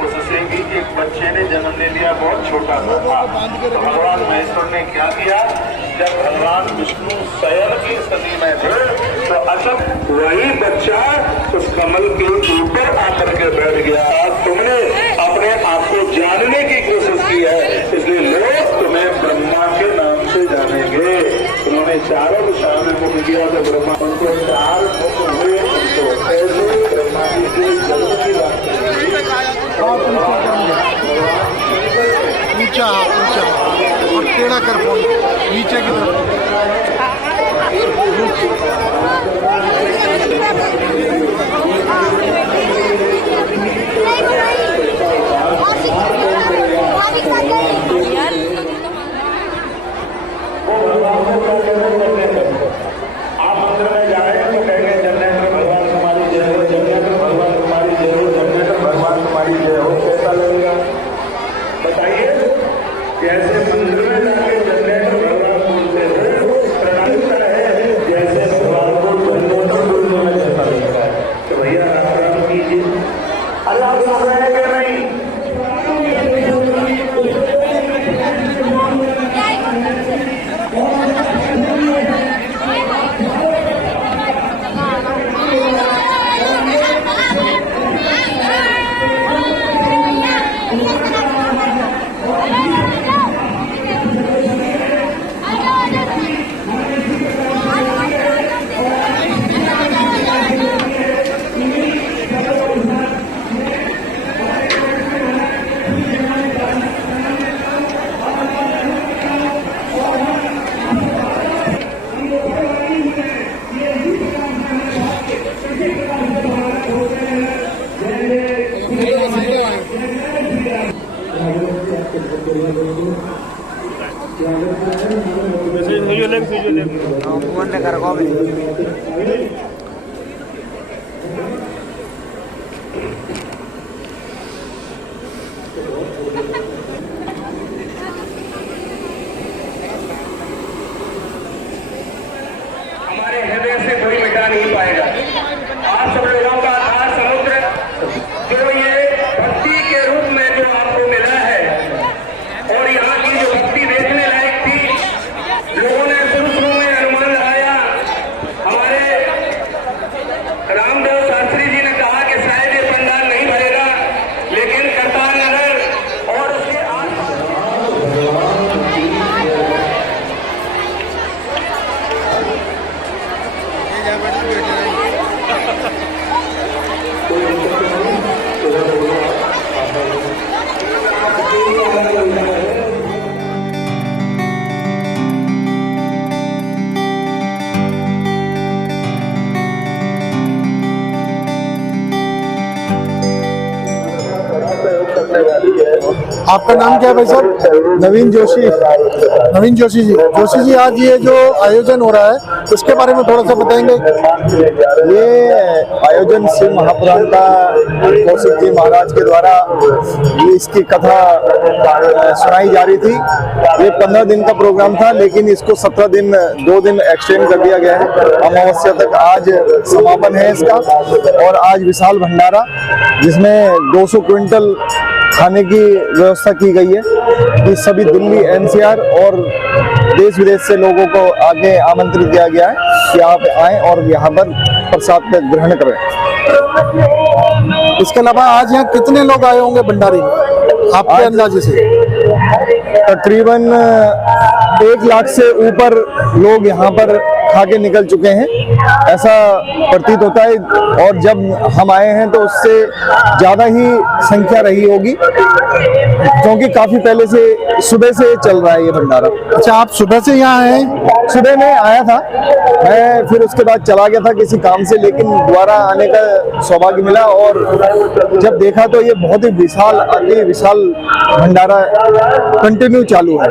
उससे भी एक बच्चे ने जन्म ले लिया, बहुत छोटा सा था। तो भगवान महेश्वर ने क्या किया, जब भगवान विष्णु शयन की स्थिति में थे तो अचानक वही बच्चा उस कमल के ऊपर आकर के बैठ गया। तुमने अपने आप को जानने की कोशिश की है, इसलिए लोग तुम्हें ब्रह्मा के नाम से जानेंगे। उन्होंने चारों दिशाओं में मुख किया तो ब्रह्मा उनको चार मुख हुए, उनको ऐसे ब्रह्मा जी के जन्म की बात ऊंचा ऊंचा और टेढ़ा कर फोन नीचे की तरफ। आप मंदिर में जाए तो कहेंगे जनरेटर भगवान तुम्हारी जय हो, जनरेटर भगवान तुम्हारी जय हो, जनरेटर भगवान तुम्हारी जय हो। कैसा लगेगा बताइए? जैसे मंदिर में जाके जनरेटर भगवान बोलते हैं, प्रणाम है जैसे भगवान को जनरेटर बोलने में जैसा लगता है। तो भैया राम कीजिए। अल्लाह सुन रहे हैं कि नहीं? हमारे हृदय से कोई मिटा नहीं पाएगा। आप सब लोगों का आधार समुद्र जो ये भक्ति के रूप में जो आपको मिला है, और यहाँ की जो भक्ति देखने लायक थी, लोगों ने शुरू में अनुमान लगाया। हमारे रामदेव शास्त्री जी ने कहा कि शायद ये पंडाल नहीं भरेगा, लेकिन करतार नगर और उसके आपका नाम क्या है भाई साहब? नवीन जोशी। नवीन जोशी जी। जोशी जी, आज ये जो आयोजन हो रहा है इसके बारे में थोड़ा सा बताएंगे? ये आयोजन शिव महापुराण का कौशिक जी महाराज के द्वारा ये इसकी कथा सुनाई जा रही थी। ये 15 दिन का प्रोग्राम था, लेकिन इसको 17 दिन 2 दिन एक्सटेंड कर दिया गया है। अमावस्या तक आज समापन है इसका। और आज विशाल भंडारा, जिसमें 200 क्विंटल खाने की व्यवस्था की गई है कि सभी दिल्ली एनसीआर और देश विदेश से लोगों को आगे आमंत्रित किया गया है कि आप आएं और यहाँ पर प्रसाद का ग्रहण करें। इसके अलावा आज यहाँ कितने लोग आए होंगे भंडारी आपके अंदाजे से? तकरीबन 1 लाख से ऊपर लोग यहाँ पर खा के निकल चुके हैं, ऐसा प्रतीत होता है। और जब हम आए हैं तो उससे ज्यादा ही संख्या रही होगी, क्योंकि काफी पहले से सुबह से चल रहा है ये भंडारा। अच्छा, आप सुबह से यहाँ आए? सुबह में आया था मैं, फिर उसके बाद चला गया था किसी काम से, लेकिन दोबारा आने का सौभाग्य मिला। और जब देखा तो ये बहुत ही विशाल, अति विशाल भंडारा कंटिन्यू चालू है।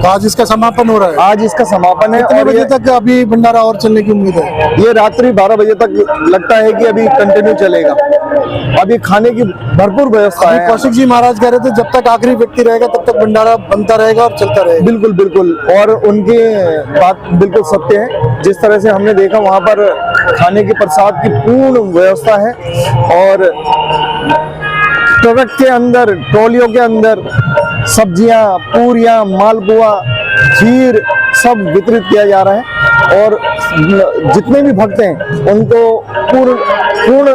तो आज इसका समापन हो रहा है? आज इसका समापन है। कितने बजे तक अभी भंडारा और चलने की उम्मीद है? ये रात्रि 12 बजे तक लगता है कि अभी कंटिन्यू चलेगा। अभी खाने की भरपूर व्यवस्था है। कौशिक जी महाराज कह रहे थे जब तक आखिरी व्यक्ति रहेगा तब तक भंडारा बनता रहेगा और चलता रहेगा। बिल्कुल बिल्कुल, और उनकी बात बिल्कुल सत्य है। जिस तरह से हमने देखा वहाँ पर खाने के प्रसाद की पूर्ण व्यवस्था है और ट्रक के अंदर, ट्रॉलियों के अंदर सब्जियां, पूरियां, मालपुआ, खीर सब वितरित किया जा रहा है और जितने भी भक्त हैं उनको पूर्ण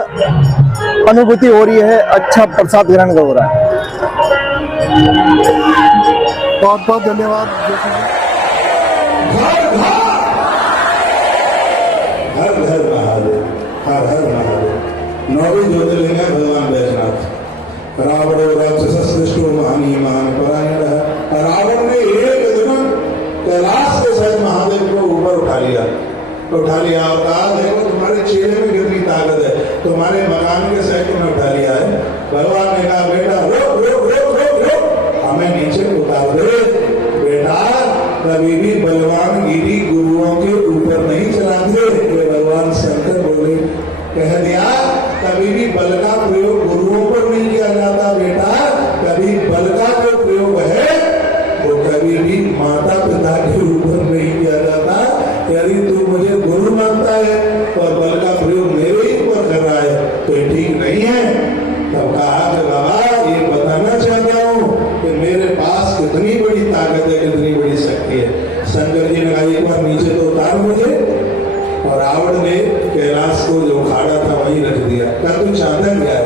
अनुभूति हो रही है, अच्छा प्रसाद ग्रहण हो रहा है। बहुत बहुत धन्यवाद जोशी जी। हर घर महादेव, हर हर महादेव। नौवीं ज्योतिर्लिंग है भगवान बैजनाथ। रावण राक्षसो महानी मान परायण। रावण ने एक दिन कैलाश के सहित महादेव को ऊपर उठा लिया और कहा देखो तुम्हारे चेहरे में कितनी ताकत है, तुम्हारे मकान के सहित तुमने उठा लिया है। भगवान ने कहा बेटा रोक रोक रोक रोक रोक, हमें नीचे उतार दे। बेटा कभी भी बलवान गिरी गुरुओं के ऊपर नहीं चलाते। भगवान शंकर बोले, कह दिया कभी भी बल का प्रयोग गुरुओं पर नहीं किया जाता बेटा, कभी बल का जो प्रयोग है वो कभी भी माता पिता के ऊपर नहीं किया जाता। यदि तू मुझे गुरु मानता है और बल का प्रयोग मेरे ही ऊपर कर रहा है तो ये ठीक नहीं है। तब कहा कि बाबा ये बताना चाहता हूँ कि मेरे पास कितनी बड़ी ताकत है, कितनी बड़ी शक्ति है। शंकर जी ने कहा एक बार नीचे तो उतार मुझे। और रावण ने कैलाश को जो उखाड़ा था वहीं रख दिया। क्या तू चाहता क्या है?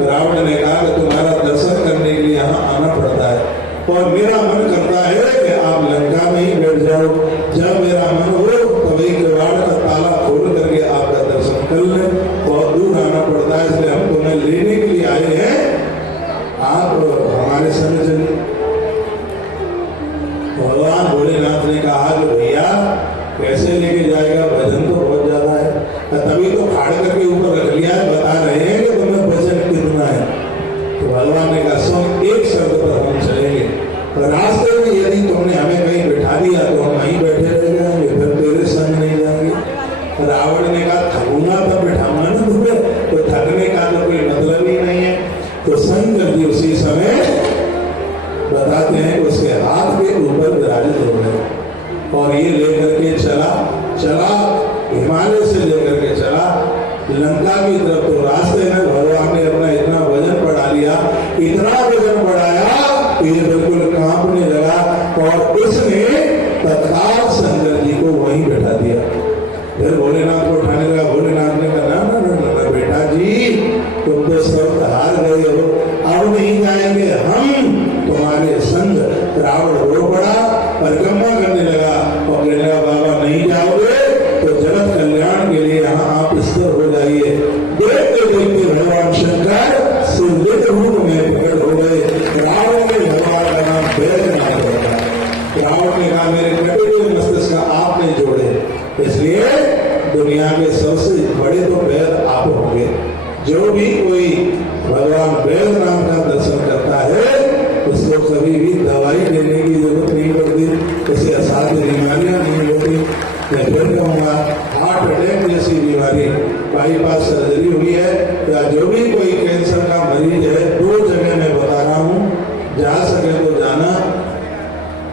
रावण ने कहा कि तुम्हारा दर्शन करने के लिए यहाँ आना पड़ता है और मेरा मन करता है कि आप लंका में ही बैठ जाओ। जब मेरा मन हो तभी किवाड़ का ताला खोल करके आपका दर्शन कर ले। बहुत दूर आना पड़ता है, इसलिए हम तुम्हें लेने के लिए आए हैं। आप हमारे संग चलिए। भगवान भोलेनाथ ने कहा कि भैया कैसे लेके जाएगा, वजन तो बहुत ज्यादा है। तभी तो खाड़ करके ऊपर रख लिया है, बता रहे हैं कि तुम्हें वजन कितना है। तो भगवान ने कहा सुन, एक शर्त पर हम चलेंगे। रास्ते में यदि तुमने हमें कहीं बैठा दिया तो हम वहीं बैठे रह जाएंगे, फिर तेरे संग नहीं जाएंगे। रावण ने कहा थकूंगा तब बैठाऊंगा ना तुम्हें, तो थकने का तो कोई मतलब ही नहीं है। तो शंकर जी उसी समय बताते हैं उसके हाथ के ऊपर विराजित हो गए और ये लेकर के चला हिमालय से लेकर के चला लंका की तरफ। तो रास्ते में भगवान ने अपना इतना वजन बढ़ा लिया, इतना वजन बढ़ाया कि ये बिल्कुल कांपने लगा और इसने तत्काल शंकर जी को वहीं बैठा दिया। फिर भोलेनाथ को उठाने लगा। भोलेनाथ ने कहा ना बेटा जी तुम तो सब हार गए हो, अब नहीं जाएंगे हम तुम्हारे संग। रावण रो पड़ा, परिक्रमा करने लगा और कहने लगा बाबा नहीं जाओगे तो जगत कल्याण के लिए यहाँ आप स्थिर हो जाइए। देखते देखते भगवान शंकर सिद्ध रूप में प्रकट हो गए। रावण ने भगवान का नाम बैजनाथ रखा। रावण ने कहा मेरे कटे हुए मस्तिष्क आपने जोड़े, इसलिए दुनिया के सबसे बड़े तो वैद आप होंगे। जो भी कोई भगवान बैजनाथ का दर्शन करता है उसको कभी भी दवाई लेने की जरूरत नहीं पड़ती, उसे असाध्य बीमारियां नहीं होती। मैं फिर कहूँगा हार्ट अटैक जैसी बीमारी, बाईपास सर्जरी हुई है या जो भी कोई कैंसर का मरीज है, 2 जगह मैं बता रहा हूँ, जा सके तो जाना।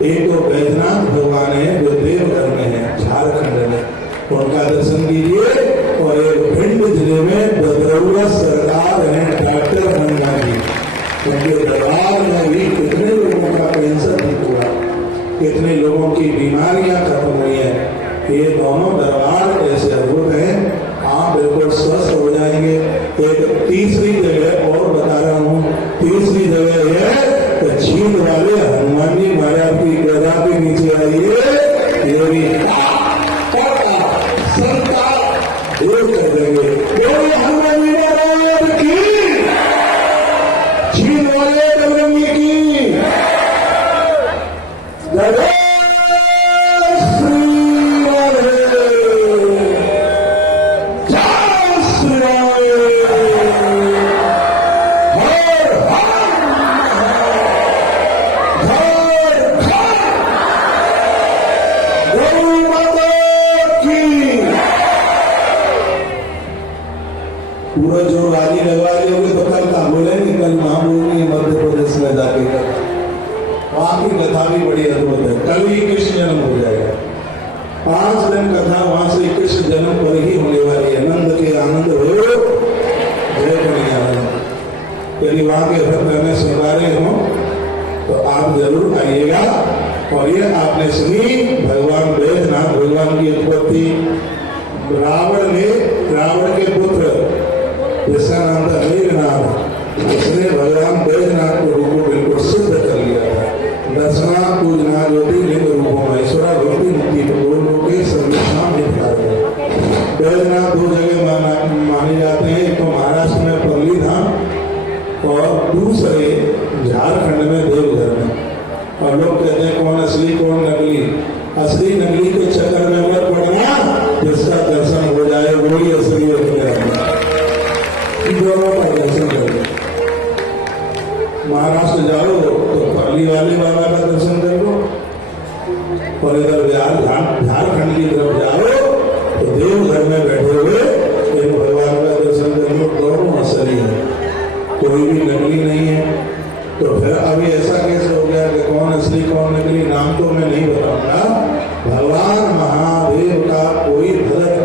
एक तो बैजनाथ भगवान है जो देवघर में है झारखंड में, उनका दर्शन कीजिए। और एक भिंड जिले में बदरौला सरकार है डॉक्टर गंगा जी, उनके दरबार में भी कितने लोगों का कैंसर ठीक हुआ, कितने लोगों की बीमारियां खत्म हुई है। ये दोनों दरबार ऐसे अद्भुत हैं, आप बिल्कुल स्वस्थ हो जाएंगे। एक तीसरी जगह और बता रहा हूँ, तीसरी जगह है चीन वाले हनुमान जी महाराज की गदा के नीचे आइए, ये भी दूर कर देंगे। हनुमान जी महाराज की, चीन वाले बजरंगी की जय श्री राधे, जय श्री राधे। पूरा जो राजी लगवा लोगे तो कल का बोलेंगे, कल महामूली मध्य प्रदेश में जाके कर वहां की कथा भी बड़ी अद्भुत है। कल ही कृष्ण जन्म हो जाएगा। 5 दिन कथा वहां से कृष्ण जन्म पर ही होने वाली है। नंद के आनंद हो, जय कन्हैयालाल। यदि वहां के भक्त में सुन रहे हो तो आप जरूर आइएगा। और ये आपने सुनी भगवान बैजनाथ भगवान की उत्पत्ति। रावण के पुत्र जिसका नाम था मेघनाथ, उसने भगवान बैजनाथ के रूप को बिल्कुल सिद्ध कर लिया था। दर्शना पूजना ज्योतिर्लिंग रूपों में ईश्वरा भक्ति मुक्ति के सर्वेक्षण बैजनाथ 2 जगह माने जाते हैं। एक तो महाराष्ट्र में पल्ली धाम और दूसरे झारखंड में देवघर में। और लोग कहते हैं कौन असली कौन नकली। असली नकली के चक्कर में मत पड़ना, जिसका दर्शन हो जाए वही असली हो जाए। दोनों का दर्शन करो। महाराष्ट्र जाओ तो पल्ली वाले बाबा का दर्शन कर लो, और इधर झारखंड की तरफ जाओ तो देवघर में बैठे हुए इन भगवान का दर्शन कर लो। दोनों असली है, कोई भी नकली नहीं है। तो फिर अभी ऐसा कैसे हो गया कि कौन असली कौन नकली? नाम तो मैं नहीं बताऊंगा। भगवान महादेव का कोई भक्त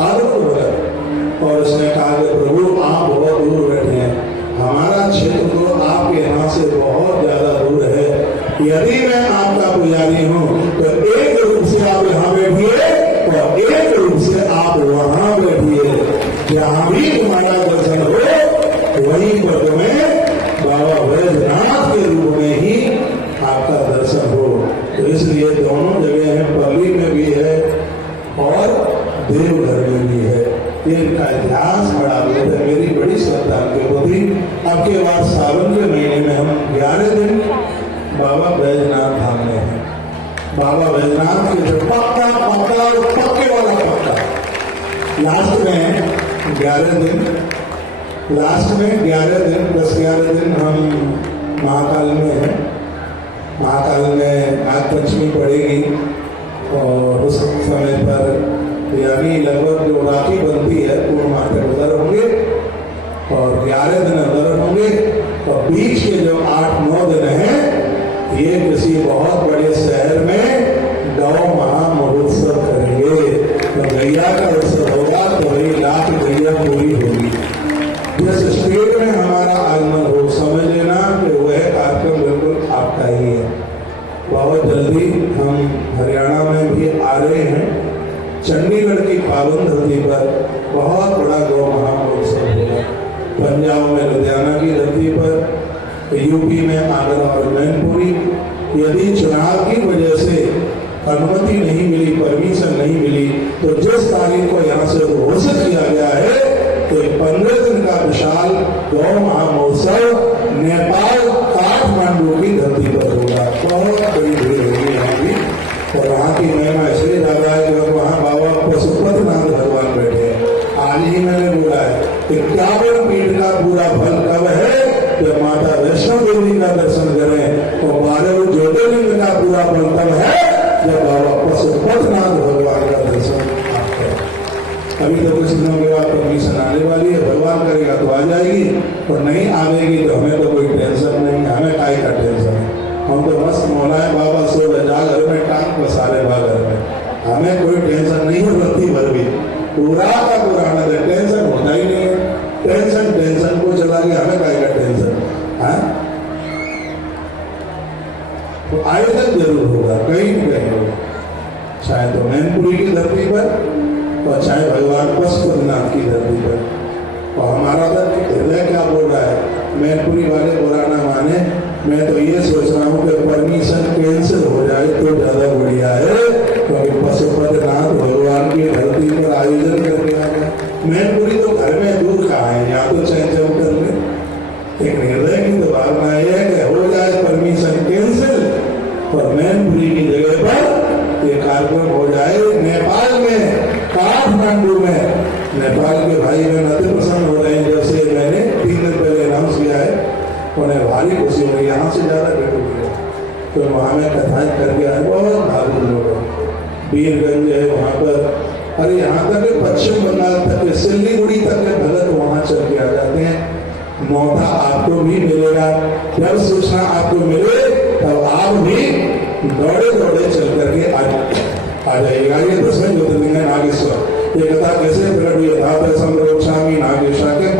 अद्भुत भक्त, और उसने कहा कि प्रभु आप बहुत दूर बैठे हैं, हमारा क्षेत्र तो आपके यहाँ से बहुत ज्यादा दूर है। यदि मैं आपका पुजारी हूँ तो एक रूप से आप यहाँ बैठिए और एक रूप से आप वहां बैठिए। जहां भी तुम्हारा दर्शन हो वहीं पर तुम्हें बाबा बैजनाथ के रूप में ही आपका दर्शन हो। तो इसलिए दोनों जगह है, पल्ली में भी है और देवघर में भी है। इनका इतिहास बड़ा है, मेरी बड़ी श्रद्धा के प्रति। अब के बाद सावन के महीने में हम 11 दिन बाबा बैजनाथ धाम में हैं। बाबा बैजनाथ के जो पक्के वाला पक्का लास्ट में 11 दिन प्लस 11 दिन हम महाकाल में हैं। महाकाल में नाग पंचमी पड़ेगी और उस समय पर यानी लगभग जो राखी बनती है पूर्णिमा तक उधर होंगे और 11 दिन अंदर होंगे। और बीच के जो 8-9 दिन हैं ये किसी बहुत बड़े शहर में गौ महामहोत्सव करेंगे। तो गैया का उत्सव होगा तो वही लाख गैया पूरी होगी। जिस स्टेट में हमारा आगमन हो समझ लेना कि वह कार्यक्रम बिल्कुल आपका ही है। बहुत जल्दी हम हरियाणा में भी आ रहे हैं। चंडीगढ़ की पावन धरती पर बहुत बड़ा गौ महामहोत्सव होगा। पंजाब में लुधियाना की धरती पर, यूपी में आगरा और मैनपुरी। यदि चुनाव की वजह से अनुमति नहीं मिली, परमिशन नहीं मिली, तो जिस तारीख को यहाँ से घोषित किया गया है तो 15 दिन का विशाल गौ महामहोत्सव नेपाल काठमांडू की धरती पर होगा। बहुत बड़ी भीड़ होगी यहाँ की। और वहाँ की महिमा इसलिए ज्यादा है कि वहाँ बाबा पशुपतिनाथ भगवान बैठे हैं। आज ही मैंने बोला है 51 पीठ का पूरा फल कब है? जब माता वैष्णो देवी का दर्शन करें। और 12 ज्योतिर्लिंग का पूरा फल तब है जब बाबा पशुपतिनाथ भगवान का दर्शन आप करें। अभी तो कुछ दिनों के बाद परमिशन आने वाली है, भगवान करेगा तो आ जाएगी, और नहीं आएगी तो हमें तो कोई टेंशन नहीं। हमें काय का टेंशन है? हम तो मस्त मौलाए बाबा सो जा घर में टांग पसारे बा घर में। हमें कोई टेंशन नहीं है रत्ती भर भी। पूरा का पुराना टेंशन होता ही नहीं है। टेंशन को चला गया, हमें काय का टेंशन है? तो आयोजन जरूर होगा, कहीं भी कहीं होगा, चाहे तो मैनपुरी की धरती पर और चाहे भगवान पशुपतिनाथ की धरती पर। और हमारा हृदय क्या बोल रहा है? मैनपुरी वाले पुराना माने। मैं तो ये सोच रहा हूँ कि परमिशन कैंसिल हो जाए तो ज्यादा बढ़िया है, क्योंकि पशुपतिनाथ भगवान की धरती पर आयोजन करके आ गया। मैनपुरी तो घर में दूर कहाँ है, यहाँ तो चैन चौकर में। एक हृदय की तो भावना है कि हो जाए परमिशन कैंसिल और मैनपुरी की जगह पर ये कार्यक्रम हो जाए। नेपाल में काठमांडू में नेपाल के भाई बहन अति प्रसन्न हो रहे हैं। जैसे मैंने 3 दिन पहले अनाउंस किया है, उन्हें भारी खुशी हो रही। यहाँ से ज्यादा बेटो तो वहाँ में कथाएं करके आए, बहुत भारी लोग हैं। वीरगंज है वहाँ पर, अरे यहाँ तक पश्चिम बंगाल तक सिल्लीगुड़ी तक के भगत वहाँ चल के आ जाते हैं। मौका आपको भी मिलेगा। जब सूचना आपको मिले तब आप भी दौड़े चल करके आ जाए। आ जाइएगा। ये 10वें ज्योतिर्लिंग है नागेश्वर। ये कथा कैसे प्रकट हुई था? संप्रोक्षामि नागेशा के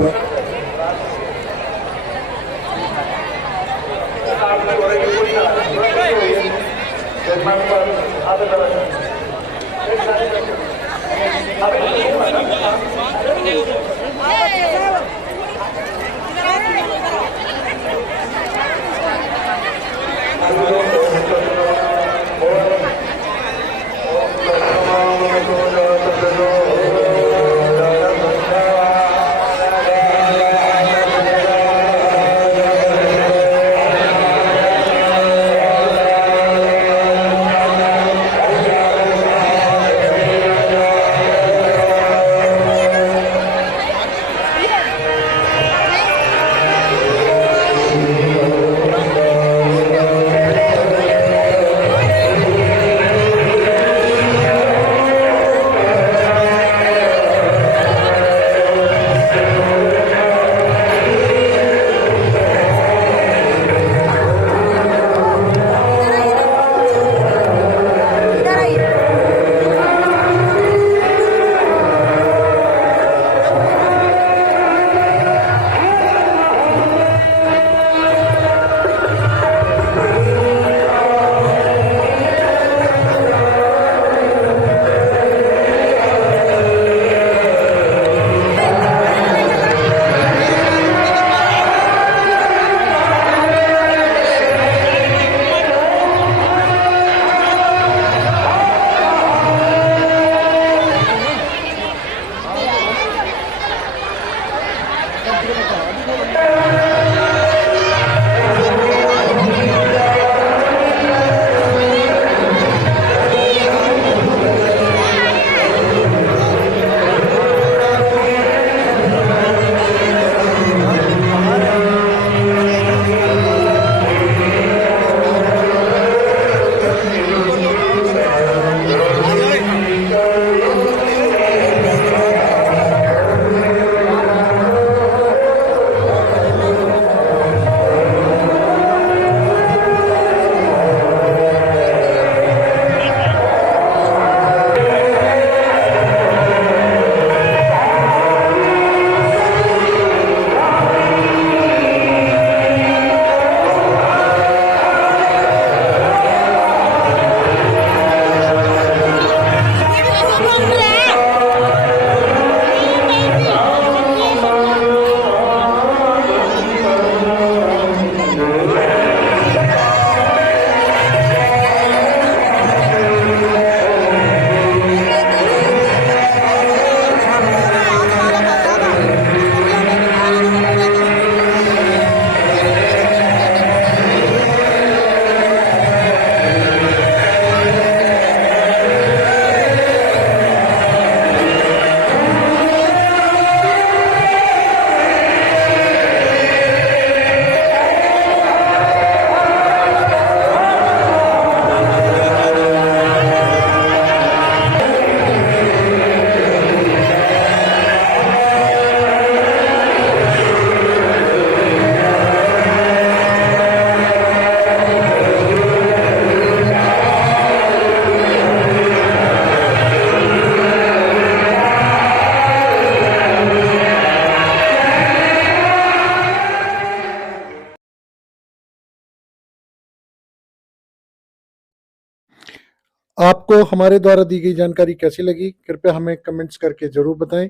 आपको हमारे द्वारा दी गई जानकारी कैसी लगी, कृपया हमें कमेंट्स करके जरूर बताएं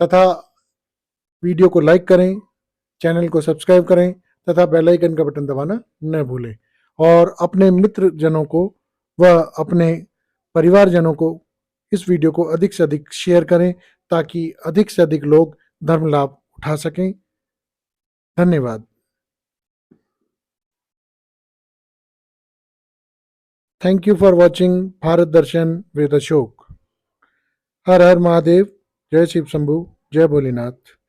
तथा वीडियो को लाइक करें, चैनल को सब्सक्राइब करें तथा बेल आइकन का बटन दबाना न भूलें और अपने मित्र जनों को व अपने परिवारजनों को इस वीडियो को अधिक से अधिक शेयर करें ताकि अधिक से अधिक लोग धर्म लाभ उठा सकें। धन्यवाद। Thank you for watching Bharat Darshan with Ashok. हर हर महादेव, जय शिव शंभू, जय भोलेनाथ।